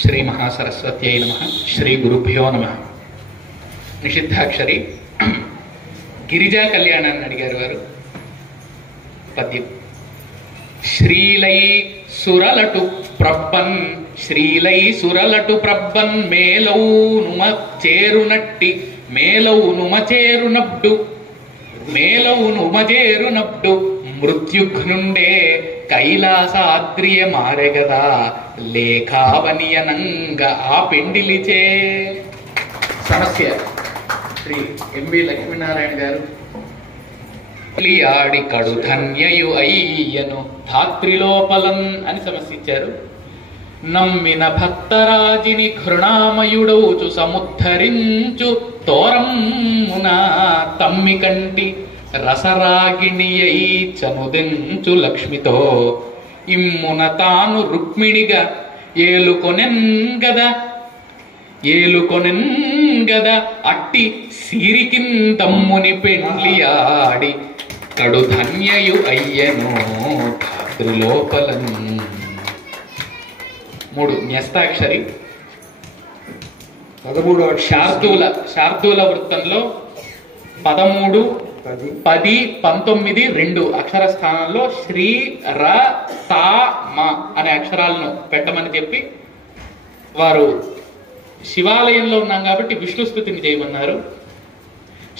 శ్రీ మహాసరస్వత్యై నమః. శ్రీ గురుభ్యో నమః. నిషిద్ధాక్షరి గిరిజా కళ్యాణాన్ని అడిగారు వారు. పద్యం. శ్రీలై సురలటు ప్రబ్బన్ శ్రీలై సురలటు ప్రబ్బన్ మేలౌ నుమ చేరునట్టి మేలౌ నుమ చేరునబ్డు మేలౌ నుమ చేరునబ్డు మృత్యుఘ్నుండే కైలాసాద్రియ మారెగదా లేఖావనియనంగ ఆ పెండిలిచే. సమస్య శ్రీ ఎంవి లక్ష్మీనారాయణ గారు. ఆడి కడు ధన్యయు అయ్యను ధాత్రిలోపలన్ అని సమస్య ఇచ్చారు. నమ్మిన భక్తరాజిని ఘృణామయుడౌచు సముద్ధరించు తోరమ్మున తమ్మి కంటి రసరాగిణియై చనుదెంచు లక్ష్మితో ఇమ్మున తాను రుక్మిణిగా ఏలుకొనెన్ గద అట్టి సిరికిన్ తమ్ముని పెండ్లియాడి కడు ధన్యయు అయ్యను ధాత్రిలోపలన్. 3 న్యస్తాక్షరి. 13 శార్దూల వృత్తంలో 13, 10, 19, 2 అక్షర స్థానంలో శ్రీ ర తా మ అనే అక్షరాలను పెట్టమని చెప్పి వారు శివాలయంలో ఉన్నాం కాబట్టి విష్ణు స్తుతిని చేయమన్నారు.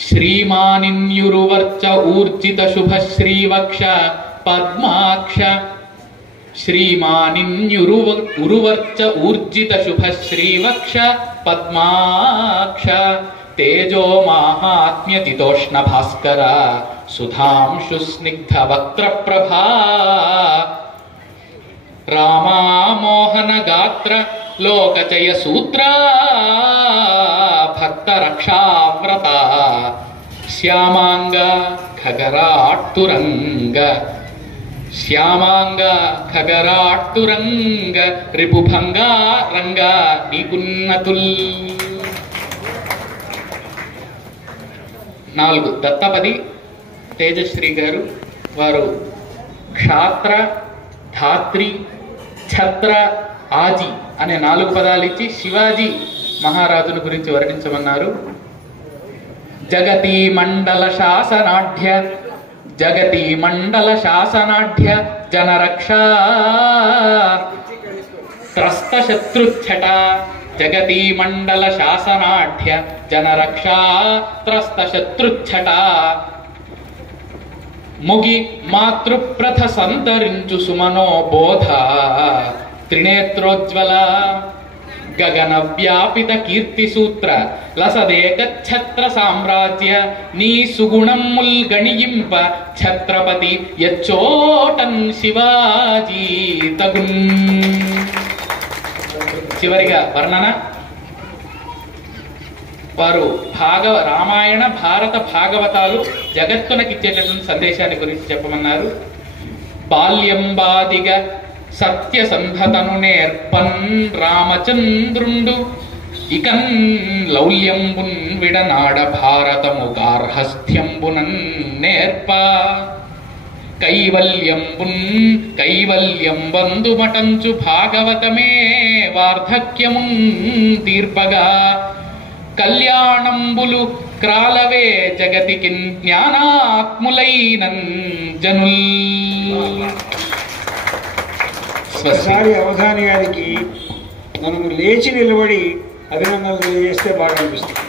శ్రీమానిన్యురువర్చ ఊర్జిత శుభ శ్రీవక్ష పద్మాక్ష శ్రీమానిన్యురువర్చ ఊర్జిత శుభ శ్రీవక్ష పద్మాక్ష తేజో మాహాత్మ్య జితోష్ణ భాస్కర సుధాంశు స్నిగ్ధ వక్త్ర ప్రభా రామామోహన గాత్ర లోకచయ సూత్ర భక్త రక్షావ్రత శ్యామాంగ ఖగరాట్టురంగ రిపుభంగా రంగ నీకున్నతుల్. 4 దత్తపది తేజశ్రీ గారు. వారు క్షాత్ర, ధాత్రి, ఛత్ర, ఆజి అనే 4 పదాలు ఇచ్చి శివాజీ మహారాజును గురించి వర్ణించమన్నారు. జగతి మండల శాసనాఢ్య జనరక్ష త్రస్త శత్రుఛట జగతి మండల శాసనాఢ్య జనరక్ష త్రస్త శత్రుఛట ముగి మాతృప్రథ సంతరించు సుమనో బోధ త్రినేత్రోజ్వల గగన వ్యాపిత కీర్తి సూత్ర లసదేక ఛత్ర సామ్రాజ్య నీ సుగుణముల్ గణియింప ఛత్రపతి యచ్చోటన్ శివాజీ తగున్. చివరిగా వర్ణన. వారు రామాయణ భారత భాగవతాలు జగత్తునకిచ్చేటటువంటి సందేశాన్ని గురించి చెప్పమన్నారు. బాల్యంబాదిగా సత్యసంధతను నేర్పన్ రామచంద్రుండు ఇకన్ లౌల్యంబున్ విడనాడ భారతము గార్హస్థ్యంబునన్ నేర్ప కైవల్యం బంధుమటంచు భాగవతమే వార్ధక్యమున్ తీర్పగా కళ్యాణంబులు క్రాలవే జగతికి జ్ఞానాత్ములైనన్ జనుల్. ఒకసారి అవధాని గారికి మనము లేచి నిలబడి అభినందనలు తెలియజేస్తే బాగా అనిపిస్తుంది.